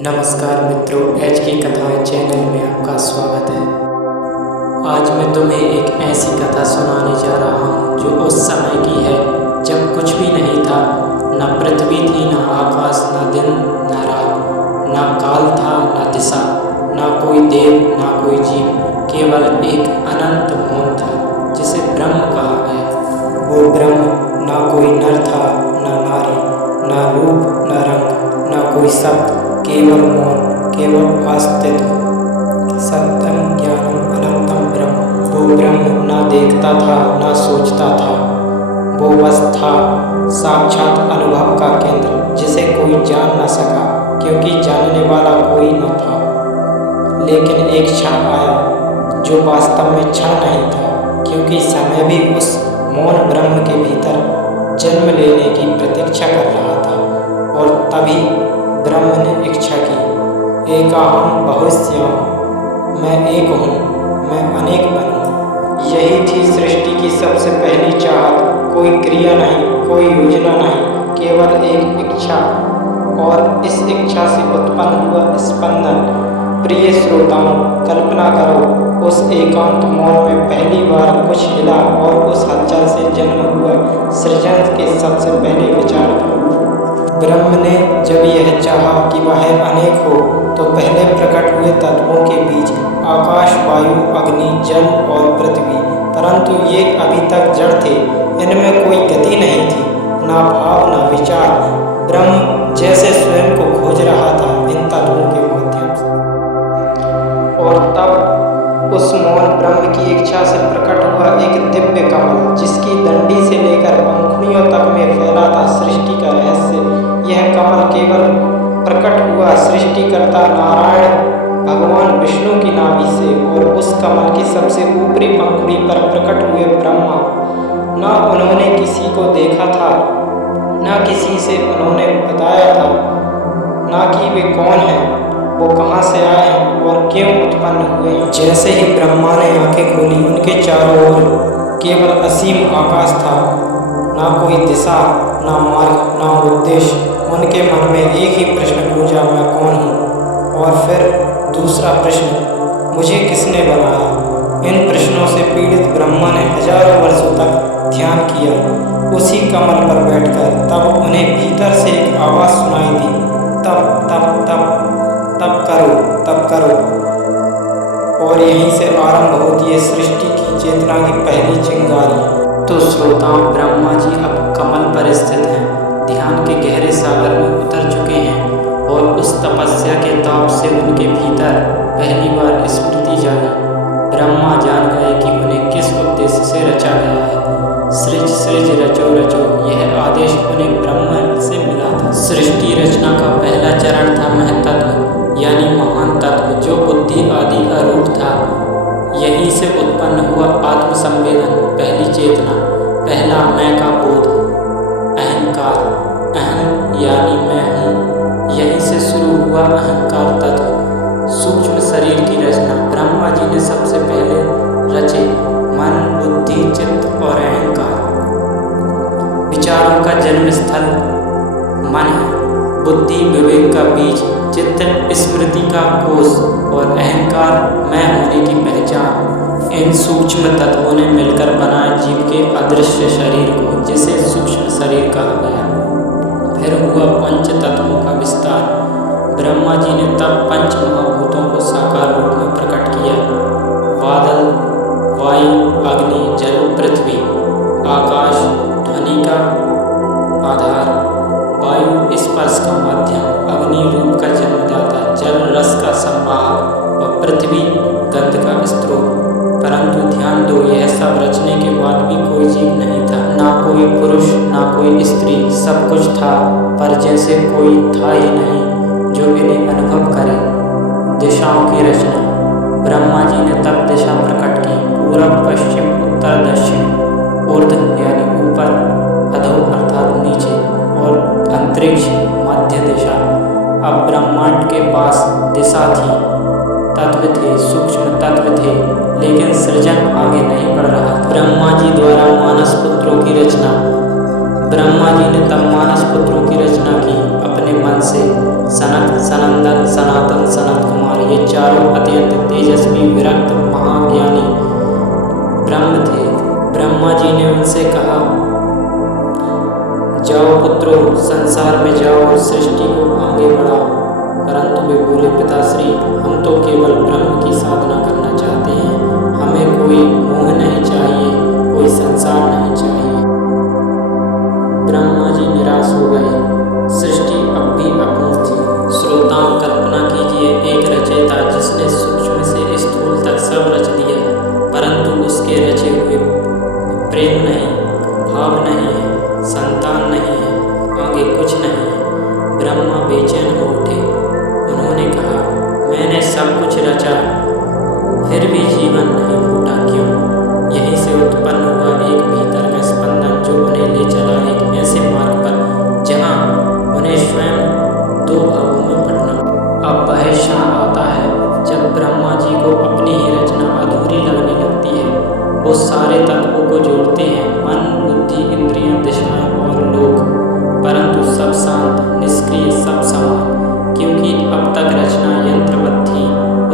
नमस्कार मित्रों, एच की कथाएं चैनल में आपका स्वागत है। आज मैं तुम्हें एक ऐसी कथा सुनाने जा रहा हूँ जो उस समय की है जब कुछ भी नहीं था। न पृथ्वी थी, न आकाश, न दिन न रात, न काल था, न दिशा, न कोई देव, न कोई जीव, केवल एक अनंत मौन था जिसे ब्रह्म कहा गया। वो ब्रह्म न कोई नर था, न नारी, न रूप, न रंग, न कोई शब्द, केवल मौन, केवल अस्तित्व। सत्यम ज्ञानम अनंतम ब्रह्म। वो ब्रह्म न देखता था, न सोचता था, वो बस था, साक्षात अनुभव का केंद्र जिसे कोई जान न सका क्योंकि जानने वाला कोई न था। लेकिन एक क्षण आया जो वास्तव में क्षण नहीं था, क्योंकि समय भी उस मौन ब्रह्म के भीतर जन्म लेने की प्रतीक्षा कर रहा था। और तभी ब्रह्म ने इच्छा की, एकाहम बहुश्याम, मैं एक हूँ, मैं अनेक बनूँ। यही थी सृष्टि की सबसे पहली चाहत। कोई क्रिया नहीं, कोई योजना नहीं, केवल एक इच्छा। और इस इच्छा से उत्पन्न हुआ स्पंदन। प्रिय श्रोताओं, कल्पना करो, उस एकांत मौन में पहली बार कुछ हिला और उस हलचल से जन्म हुआ सृजन के सबसे पहले विचार था। ब्रह्म ने जब यह चाहा कि वह अनेक हो, तो पहले प्रकट हुए तत्वों के बीच आकाश, वायु, अग्नि, जल और पृथ्वी। परंतु ये अभी तक जड़ थे, इनमें कोई गति नहीं थी, ना भाव, ना विचार। ब्रह्म जैसे स्वयं को खोज रहा था इन तत्वों के माध्यम से। और तब उस मौन ब्रह्म की इच्छा से प्रकट हुआ एक दिव्य कमल, जिसकी डंडी से लेकर पंखुड़ियों तक में फैला था सृष्टि का रहस्य। यह कमल केवल प्रकट हुआ सृष्टिकर्ता नारायण भगवान विष्णु की नाभि से, और उस कमल की सबसे ऊपरी पंखुड़ी पर प्रकट हुए ब्रह्मा। न उन्होंने किसी को देखा था, न किसी से उन्होंने बताया था, न कि वे कौन हैं, वो कहाँ से आए हैं और क्यों उत्पन्न हुए हैं। जैसे ही ब्रह्मा ने आंखें खोली, उनके चारों ओर केवल असीम आकाश था। ना कोई दिशा, ना मार्ग, ना उद्देश्य। उनके मन में एक ही प्रश्न गूंजा, मैं कौन हूँ? और फिर दूसरा प्रश्न, मुझे किसने बनाया? इन प्रश्नों से पीड़ित ब्रह्मा ने हजारों वर्षों तक ध्यान किया उसी कमल पर बैठकर। तब उन्हें भीतर से एक आवाज़ सुनाई दी, तब तब तब तब करो, तब करो। और यहीं से आरंभ होती है सृष्टि की चेतना की पहली चिंगारी। तो श्रोताओं, ब्रह्मा जी अब कमल पर स्थित हैं, ध्यान के गहरे सागर में उतर चुके हैं, और उस तपस्या के ताप से उनके भीतर पहली बार स्मृति जागी। ब्रह्मा जान गए कि उन्हें किस उद्देश्य से रचा गया है। सृज सृज रचो रचो, यह आदेश उन्हें ब्रह्म से मिला था। सृष्टि रचना का पहला चरण था महतत्व, यानी महान तत्व, जो बुद्धि आदि का रूप था। यहीं से उत्पन्न हुआ आत्म संवेदन, पहली चेतना, पहला मैं का बोध, अहंकार, अहम यानी मैं हूँ। यहीं से शुरू हुआ अहंकार तत्व। सूक्ष्म शरीर की रचना ब्रह्मा जी ने सबसे पहले रचे। मन, बुद्धि, चित्त और अहंकार। विचारों का जन्म स्थल मन है, बुद्धि विवेक का बीज, चित्त स्मृति का कोष, और अहंकार मैं होने की पहचान। इन सूक्ष्म तत्वों ने मिलकर बनाया जीव के अदृश्य शरीर को, जिसे सूक्ष्म शरीर कहा गया। फिर हुआ पंच तत्वों का विस्तार। ब्रह्मा जी ने तब पंच महाभूतों को साकार रूप में प्रकट किया। बादल, वायु, अग्नि, जल, पृथ्वी, आकाश ध्वनि का आधार, वायु स्पर्श का माध्यम, अग्नि रूप का जन्मदाता, जल रस का संवाहक और पृथ्वी गंध का स्रोत। परंतु ध्यान दो, यह सब रचने के बाद भी कोई जीव नहीं था, ना कोई पुरुष, ना कोई स्त्री। सब कुछ था, पर जैसे कोई था ही नहीं जो इन्हें अनुभव करे। दिशाओं की रचना ब्रह्मा जी ने तब दिशा प्रकट की, पूरब, पश्चिम, उत्तर, दक्षिण, ऊर्ध्व यानी ऊपर, अधो अर्थात नीचे, और अंतरिक्ष मध्य दिशा। अब ब्रह्मांड के पास दिशा थी, तत्व थे, सूक्ष्म तत्व थे, लेकिन सृजन आगे नहीं बढ़ रहा था। ब्रह्मा जी द्वारा मानस पुत्रों की रचना। ब्रह्मा जी ने तब मानस पुत्रों की रचना की अपने मन से। सनक, सनंदन, तेजस्वी विरक्त महाज्ञानी ब्रह्म थे। ब्रह्मा जी ने उनसे कहा, जाओ पुत्रों, संसार में जाओ और सृष्टि को आगे बढ़ाओ। परंतु वे बोले, पिताश्री, हम तो केवल ब्रह्म की साधना करना चाहते हैं, हमें कोई मोह नहीं चाहिए, कोई संसार नहीं चाहिए। ब्रह्मा जी निराश हो गए। सृष्टि अब भी अपूर्ण थी। श्रोताओं, कल्पना कीजिए, एक रचयिता जिसने सूक्ष्म से स्थूल तक सब रच दिया, परंतु उसके रचे हुए प्रेम नहीं, भाव नहीं है, संतान नहीं है, आगे कुछ नहीं है। ब्रह्मा बेचैन हो उठे। उन्होंने कहा, मैंने सब कुछ रचा, फिर भी जीवन नहीं फूटा, क्यों? यहीं से उत्पन्न हुआ एक भीतर का स्पंदन जो उन्हें ले चला एक ऐसे मार्ग पर जहां उन्हें स्वयं दो भागों में बंटना। अब वह क्षण आता है जब ब्रह्मा जी को अपनी ही रचना अधूरी लगने लगती है। वो सारे तत्वों को जोड़ते हैं, मन, बुद्धि, इंद्रियां, दिशाएं और लोक, परंतु सब शांत, निष्क्रिय, सब समान, क्योंकि अब तक रचना यंत्रवत थी।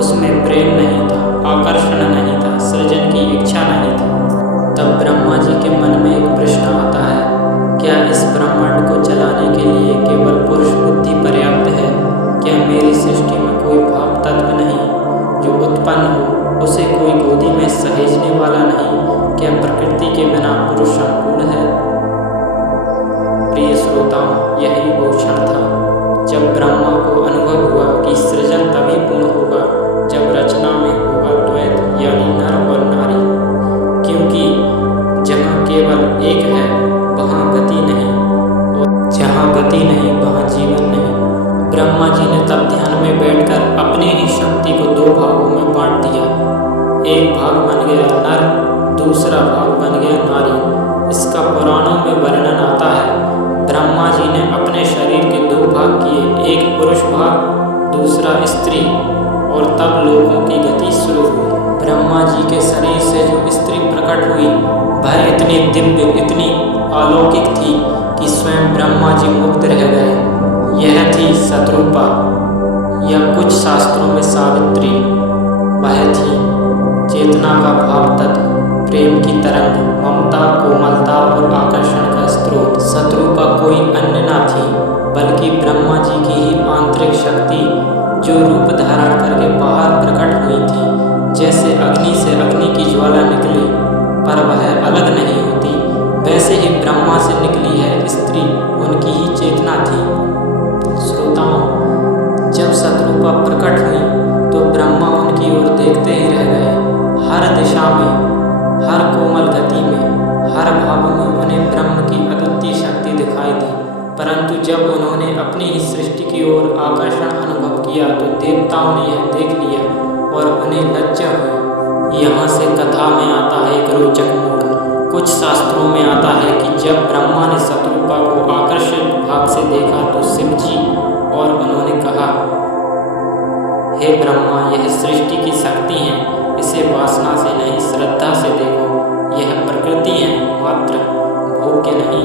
उसमें प्रेम नहीं था, आकर्षण नहीं था, सृजन की इच्छा नहीं थी। तब ब्रह्मा जी के मन में एक प्रश्न आता है, क्या इस ब्रह्मांड को चलाने के लिए केवल पुरुष बुद्धि पर्याप्त है? क्या मेरी सृष्टि में कोई भाव तत्व नहीं? जो उत्पन्न हो उसे कोई गोदी में सहेजने वाला नहीं? क्या प्रकृति के बिना पुरुष संपूर्ण है? प्रिय श्रोताओं, यही वो क्षण था जब ब्रह्मा को अनुभव हुआ कि सृजन तभी पूर्ण होगा जब रचना में होगा द्वैत, यानी नर और नारी। क्योंकि जहाँ केवल एक है वहाँ गति नहीं, और जहाँ गति नहीं वहाँ जीवन नहीं। ब्रह्मा जी ने तब ध्यान में बैठकर अपनी ही शक्ति को दो भागों में बांट दिया। एक भाग बन गया नर, दूसरा भाग बन गया नारी। इसका पुराणों में वर्णन आता है। ब्रह्मा जी ने अपने शरीर के दो भाग किए, एक पुरुष भाग, दूसरा स्त्री, और तब लोगों की गति शुरू हुई। ब्रह्मा जी के शरीर से जो स्त्री प्रकट हुई वह इतनी दिव्य, इतनी अलौकिक थी कि स्वयं ब्रह्मा जी मुग्ध रह गए। यह थी शत्रुपा, या कुछ शास्त्रों में सावित्री। वह थी चेतना का भाव तत्व, प्रेम की तरंग, ममता, कोमलता और आकर्षण का स्रोत। शत्रुपा कोई अन्य न थी बल्कि ब्रह्मा जी की ही आंतरिक शक्ति, जो रूप धारण करके बाहर प्रकट हुई थी। जैसे अग्नि से अग्नि की ज्वाला निकले पर वह अलग नहीं होती, वैसे ही ब्रह्मा से निकली है स्त्री उनकी ही चेतना थी। श्रोताओं, जब शत्रुपा प्रकट हुई तो ब्रह्मा उनकी ओर देखते ही रह गए। हर दिशा में, हर कोमल गति में, हर भाव में उन्हें ब्रह्म की अद्वितीय शक्ति दिखाई दी। परंतु जब उन्होंने अपनी ही सृष्टि की ओर आकर्षण अनुभव किया तो देवताओं ने यह देख लिया और उन्हें लज्जा हुई। यहाँ से कथा में आता है एक रोचक मोड़। कुछ शास्त्रों में आता है कि जब ब्रह्मा ने शत्रुपा को आकर्षक भाग से देखा तो शिव जी और उन्होंने कहा, हे ब्रह्मा, यह सृष्टि की शक्ति है, इसे वासना से नहीं श्रद्धा से देखो। यह प्रकृति है, मात्र भोग्य नहीं।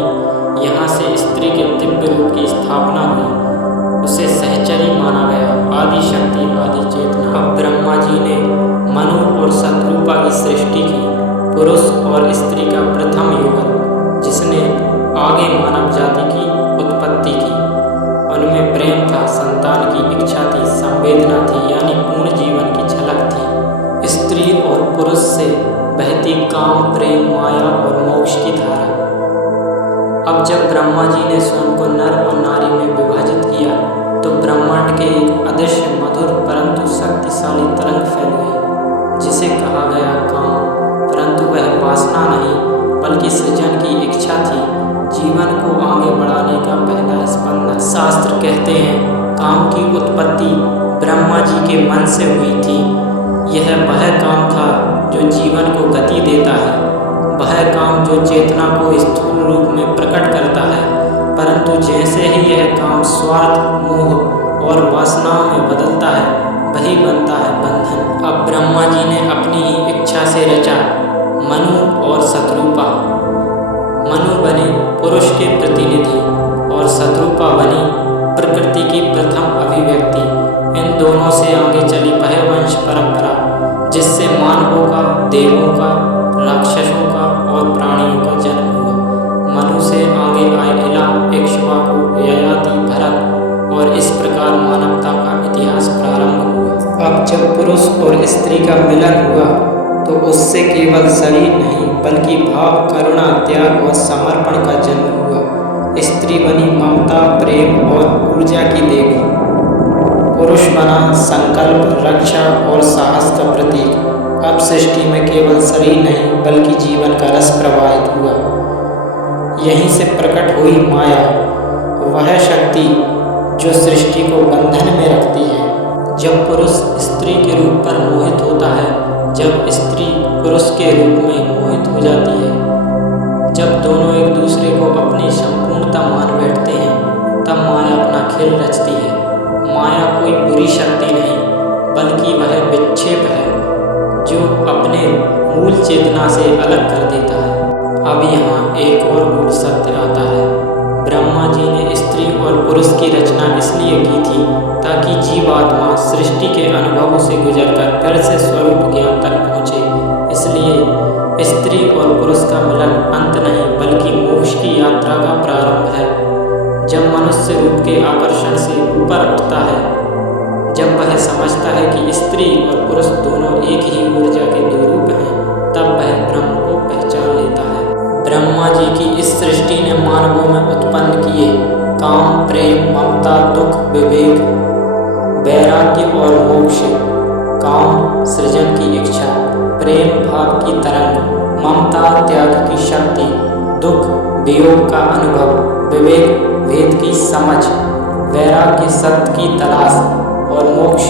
यहाँ से स्त्री के दिव्य रूप की स्थापना हुई, उसे सहचरी माना गया, आदि शक्ति, आदि चेतना। अब ब्रह्मा जी ने मनु और शत्रुपा की सृष्टि की, पुरुष और स्त्री का प्रथम युगल, जिसने आगे मानव जाति की उत्पत्ति की। उनमें प्रेम था, संतान की इच्छा थी, संवेदना थी, यानी पूर्ण जीवन की झलक थी। स्त्री और पुरुष से बहती काम, प्रेम, माया और मोक्ष की धारा। अब जब ब्रह्मा जी ने स्वयं को नर और नारी में विभाजित किया तो ब्रह्मांड के एक अदृश्य, मधुर परंतु शक्तिशाली तरंग फैल गई, जिसे कहा गया काम। परंतु वह वासना नहीं बल्कि सृजन की इच्छा थी, जीवन को आगे बढ़ाने का पहला स्पंदन। शास्त्र कहते हैं काम की उत्पत्ति ब्रह्मा जी के मन से हुई थी। यह वह काम था जो जीवन को गति देता है, वह काम जो चेतना को स्थूल रूप में प्रकट करता है। परंतु जैसे ही यह काम स्वार्थ, मोह और वासनाओं में बदलता है, वही बनता है बंधन। अब ब्रह्मा जी ने अपनी ही इच्छा से रचा मनु और शत्रुपा। मनु बने पुरुष के प्रतिनिधि और शत्रुपा बनी प्रकृति की प्रथम अभिव्यक्ति। इन दोनों से आगे चली वह वंश परंपरा जिससे मानवों का, देवों का, राक्षसों का और प्राणियों का जन्म हुआ। मनु से आगे आए इला, इक्ष्वाकु, ययाति, भरत और इस प्रकार मानवता का इतिहास प्रारंभ हुआ। अब जब पुरुष और स्त्री का मिलन हुआ तो उससे केवल शरीर नहीं बल्कि भाव, करुणा, त्याग और समर्पण का जन्म हुआ। स्त्री बनी ममता, प्रेम और ऊर्जा की देवी। पुरुष बना संकल्प, रक्षा और साहस का प्रतीक। अब सृष्टि में केवल शरीर नहीं बल्कि जीवन का रस प्रवाहित हुआ। यहीं से प्रकट हुई माया, वह शक्ति जो सृष्टि को बंधन में रखती है। जब पुरुष स्त्री के रूप पर मोहित होता है, जब स्त्री पुरुष के रूप में मोहित हो जाती है, जब दोनों एक दूसरे को अपनी संपूर्णता मान बैठते हैं, तब माया अपना खेल रचती है। माया कोई बुरी शक्ति नहीं बल्कि वह विक्षेप है जो अपने मूल चेतना से अलग कर देता है। अब यहाँ एक और गूढ़ सत्य आता है। ब्रह्मा जी ने स्त्री और पुरुष की रचना इसलिए की थी ताकि जीवात्मा सृष्टि के अनुभवों से गुजरकर फिर से स्वरूप ज्ञान तक पहुँचे। इसलिए स्त्री और पुरुष का मिलन अंत नहीं बल्कि मोक्ष की यात्रा का प्रारंभ है। जब मनुष्य रूप के आकर्षण से ऊपर उठता है, जब वह समझता है कि स्त्री और पुरुष दोनों एक ही ऊर्जा के दो रूप हैं, तब वह ब्रह्म को पहचान लेता है। ब्रह्मा जी की इस सृष्टि ने मानवों में उत्पन्न किए काम, प्रेम, ममता, दुख, विवेक, वैराग्य और मोक्ष। काम सृजन की इच्छा, प्रेम भाव की तरंग, ममता त्याग की शक्ति, दुख वियोग का अनुभव, विवेक वेद की समझ, वैराग्य सत्य की तलाश और मोक्ष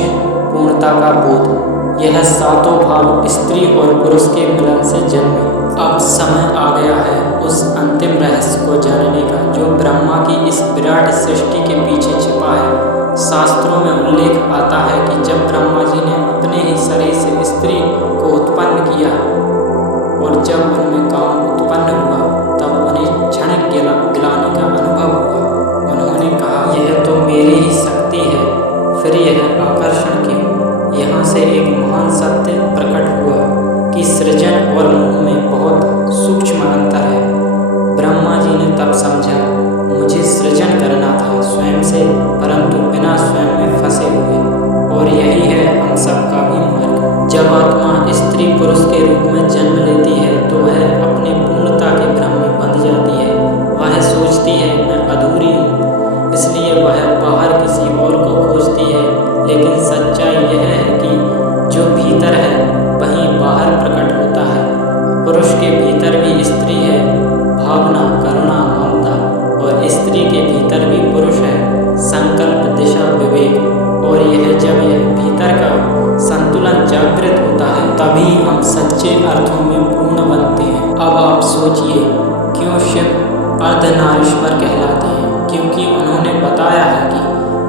पूर्णता का बोध। यह सातों भाव स्त्री और पुरुष के मिलन से जन्मे। अब समय आ गया है उस अंतिम रहस्य को जानने का जो ब्रह्मा की इस विराट सृष्टि के पीछे छिपा है। शास्त्रों में उल्लेख आता है कि जब ब्रह्मा जी ने अपने ही शरीर से स्त्री को उत्पन्न किया और जब उनमें काम उत्पन्न हुआ, तब उन्हें क्षणिक गिलाने का अनुभव हुआ। उन्होंने कहा, यह तो मेरी ही शक्ति है, फिर यह आकर्षण क्यों? यहाँ से एक महान सत्य प्रकट हुआ कि सृजन और मोह में बहुत सूक्ष्म अंतर है। ब्रह्मा जी ने तब समझा, मुझे सृजन करना था स्वयं से, परंतु बिना स्वयं में फंसे हुए। और यही है हम सबका भी मार्ग। जब आत्मा स्त्री पुरुष के रूप में जन्म लेती है तो वह अपने पूर्णता के भ्रम में बंध जाती है। वह सोचती है मैं अधूरी हूँ, इसलिए वह बाहर किसी और को खोजती है। लेकिन सच्चाई यह है कि जो भीतर है वहीं बाहर प्रकट होता है। पुरुष के भीतर भी स्त्री है, भावना, करुणा, ममता, और स्त्री के भीतर भी पुरुष है, संकल्प, दिशा, विवेक। और जब यह भीतर का संतुलन जागृत होता है, तभी हम सच्चे अर्थों में पूर्ण बनते हैं। अब आप सोचिए, क्यों शिव अर्धनारीश्वर कहलाते हैं? क्योंकि उन्होंने बताया है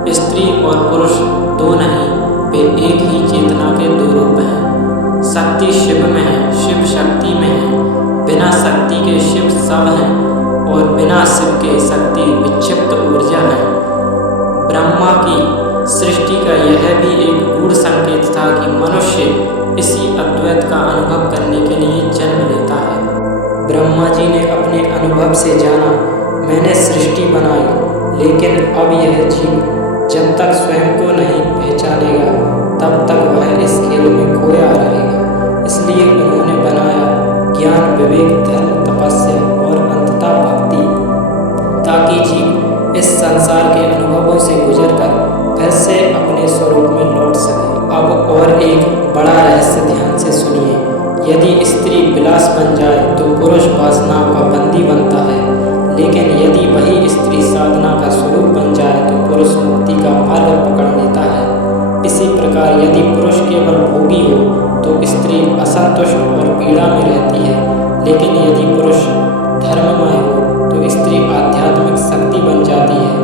कि स्त्री और पुरुष दो नहीं, वे एक ही चेतना के दो रूप हैं। शक्ति शिव में है, शिव शक्ति में है। बिना शक्ति के शिव सब हैं और बिना शिव के शक्ति विक्षिप्त ऊर्जा है। ब्रह्मा की सृष्टि का यह भी एक गूढ़ संकेत था कि मनुष्य इसी अद्वैत का अनुभव करने के लिए जन्म लेता है। ब्रह्मा जी ने अपने अनुभव से जाना, मैंने सृष्टि बनाई, लेकिन अब यह जीव जब तक स्वयं को नहीं पहचानेगा तब तक वह इस खेल में खोया रहेगा। इसलिए उन्होंने बनाया ज्ञान, विवेक, धर्म, तपस्या और अंततः भक्ति, ताकि जीव इस संसार के अनुभवों से गुजरकर फिर से अपने स्वरूप में लौट सके। अब और एक बड़ा रहस्य ध्यान से सुनिए। यदि स्त्री विलास बन जाए तो पुरुष वासनाओं का बंदी बनता है, लेकिन यदि वही स्त्री साधना का स्वरूप बन जाए तो पुरुष मुक्ति का मार्ग पकड़ लेता है। इसी प्रकार यदि पुरुष केवल भोगी हो तो स्त्री असंतुष्ट और पीड़ा में रहती है, लेकिन यदि पुरुष धर्ममय हो तो स्त्री आध्यात्मिक शक्ति बन जाती है।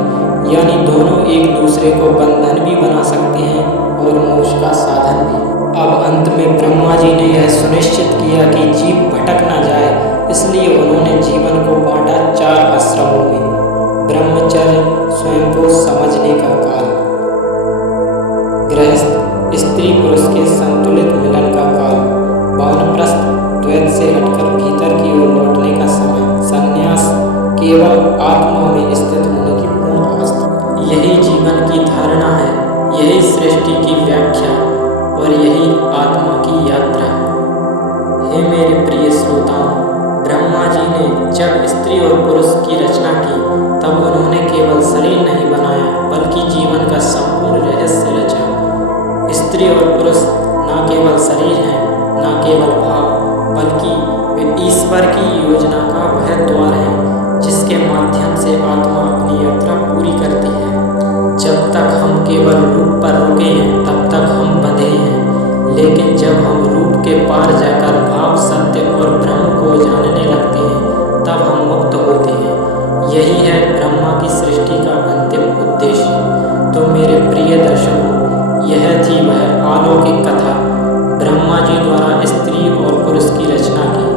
यानी दोनों एक दूसरे को बंधन भी बना सकते हैं और मोक्ष का साधन भी। अब अंत में ब्रह्मा जी ने यह सुनिश्चित किया कि जीव भटक न जाए, इसलिए उन्होंने जीवन को बांटा 4 आश्रमों में। ब्रह्मचर्य, स्वयं को समझने का काल, गृहस्थ, स्त्री पुरुष के संतुलित मिलन का काल, सृष्टि की व्याख्या और यही आत्मा की यात्रा है। हे मेरे प्रिय श्रोताओं, ब्रह्मा जी ने जब स्त्री और पुरुष की रचना की तब उन्होंने केवल शरीर नहीं बनाया बल्कि जीवन का संपूर्ण रहस्य रचा। स्त्री और पुरुष न केवल शरीर हैं, न केवल भाव, बल्कि वे ईश्वर की योजना का वह द्वार है जिसके माध्यम से आत्मा अपनी यात्रा पूरी करती है। जब तक हम केवल रूप पर रुके हैं तब तक हम बंधे हैं, लेकिन जब हम रूप के पार जाकर भाव, सत्य और ब्रह्म को जानने लगते हैं तब हम मुक्त होते हैं। यही है ब्रह्मा की सृष्टि का अंतिम उद्देश्य। तो मेरे प्रिय दर्शकों, यह थी वह अलौकिक कथा ब्रह्मा जी द्वारा स्त्री और पुरुष की रचना की,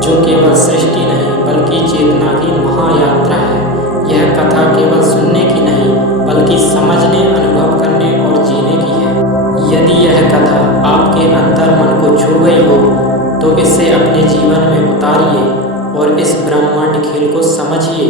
जो केवल सृष्टि नहीं बल्कि चेतना की महायात्रा है। यह कथा केवल सुनने की नहीं बल्कि समझने, अनुभव करने और जीने की है। यदि यह कथा आपके अंतर मन को छू गई हो तो इसे अपने जीवन में उतारिए और इस ब्रह्मांड खेल को समझिए